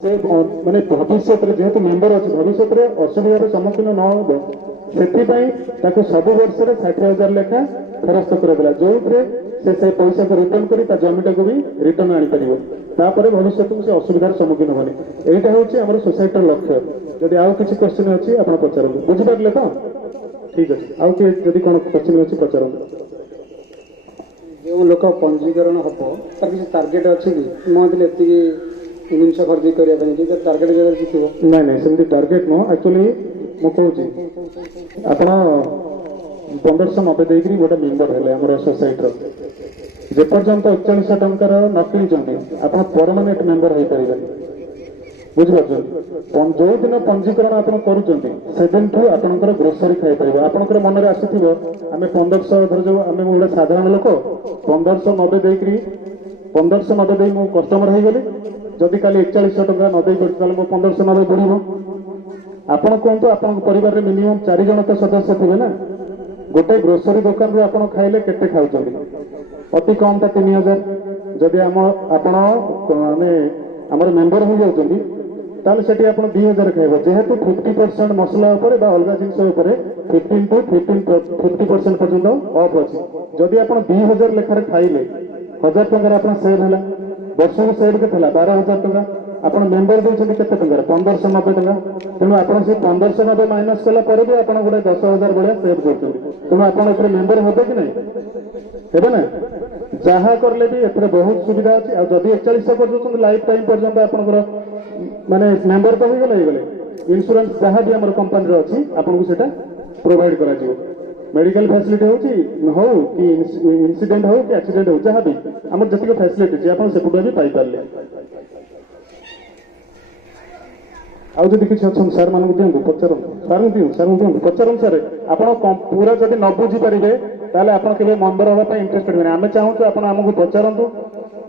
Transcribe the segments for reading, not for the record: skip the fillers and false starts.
से माने भविष्य जेहेतु मेम्बर अच्छे भविष्य असुविधार सम्मुखीन न हो से सब वर्ष 60,000 लेखा फेरस्त कर जो से पैसा को रिटर्न कर जमीटा को भी रिटर्न आनीपर भविष्य को से असुविधार सम्मुखीन होनी यहाँ हूँ सोसाइटर लक्ष्य जदि आउ कि क्वेश्चन अच्छी आप पचार बुझिपारे तो ठीक अच्छे आउ कि जदि कौन क्वेश्चन अच्छी पचार जो लोक पंजीकरण हम तार किसी टार्गेट अच्छी कि मुझे जिन खरीद करने टार्गेट जगह किसी ना ना सेमती टार्गेट नुह एक्चुअली मुझे आप 1590 देकर गोटे मेम्बर है आम सोसाइटर जेपर्यंत 41 टंकार न किनी आप परमानेंट मेम्बर हो पारे बुझिपार जो दिन पंजीकरण आप करुँच आपंकर ग्रोसरी खाईपर आपंकर मन में आसुव आम 1500 धर जो आम गोटे साधारण लोक 1590 देकर 1590 दे कस्टमर हो गली जदि काली 4100 टका नदे मो 1590 बढ़ो आपण कहतु आप परिवार मिनिमम 4 जन तो सदस्य थे ना गोटे ग्रोसरी दुकान रू आप खाइले केते खाऊ अति कम तो 3000 जदि आमर मेम्बर हो जाती ताल से 2000 खाइब जेहेतु 50% मसला अलग जिनस 15 to 50% पर्यंत अफ अच्छी जदि आप 2000 लेखार खाइले 1000 टकर आप सेव है वर्ष को सेव के 12,000 टका आप मेम्बर देते के 1590 टका तेणु आप 1590 माइनस कलापर भी आप गोटे 10,000 भाया सेव कर तेणु आप मेम्बर हे कि नहीं हे ना जहाँ कले भी ए बहुत सुविधा अच्छी आदि 4100 कर लाइफ टाइम पर्यंत आप माने मेम्बर तो हो गले इंश्योरेंस जहाँ भी आम कंपानी अच्छी आपको से प्रोवाइड कर मेडिकल फैसिलिटी हो कि इंसिडेंट हो कि एक्सीडेंट हो जहाँ भी आम जी फैसिलिटी आप भी पाइपारे आउ जब किसी अच्छा सार मान दिखाँ पचार सार दिखाँ सार दिखाँ पचार सार आप पूरा जब न बुझीपारे ताले आप मेम्बर हाँपाई इंटरेस्टेड आम चाहूँ आप आमको पचारू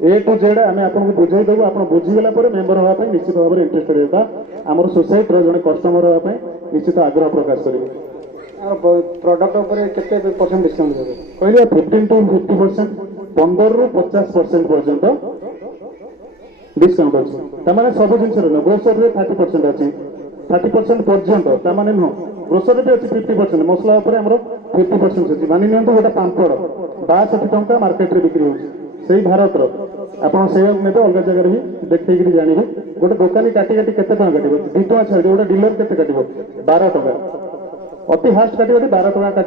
ए टू जेड आम आपको बुझेदेवु आप बुझीगला मेम्बर हाँपाई निश्चित भाव में इंटरेस्टेड होगा आम सोसाइटर जड़े कस्टमर हाँपाई निश्चित आग्रह प्रकाश करेंगे प्रडक्ट केते परसेंट डिस्काउंट देबे कहलिए 15 to 50% 15 ରୁ 50% पर्यंत डिस्काउंट अच्छी तमाने सब जिन ग्रोसरी 30% अच्छी 30% पर्यंत तमाने नुह ग्रोसरी भी अच्छी 50% मसला उपर 50% अच्छी मानि नियंतु गोटे पांपड़ 62 टंका मार्केट रे बिक्री होची भारत आप ने अलग जगह भी देखी जानवे गोटे दुकानी काटी काटी केते टका काटिबो 2 टका छाड़ी गोटे डीलर केते काटिबो 12 टका अति हास्ट काटिबो 12 टका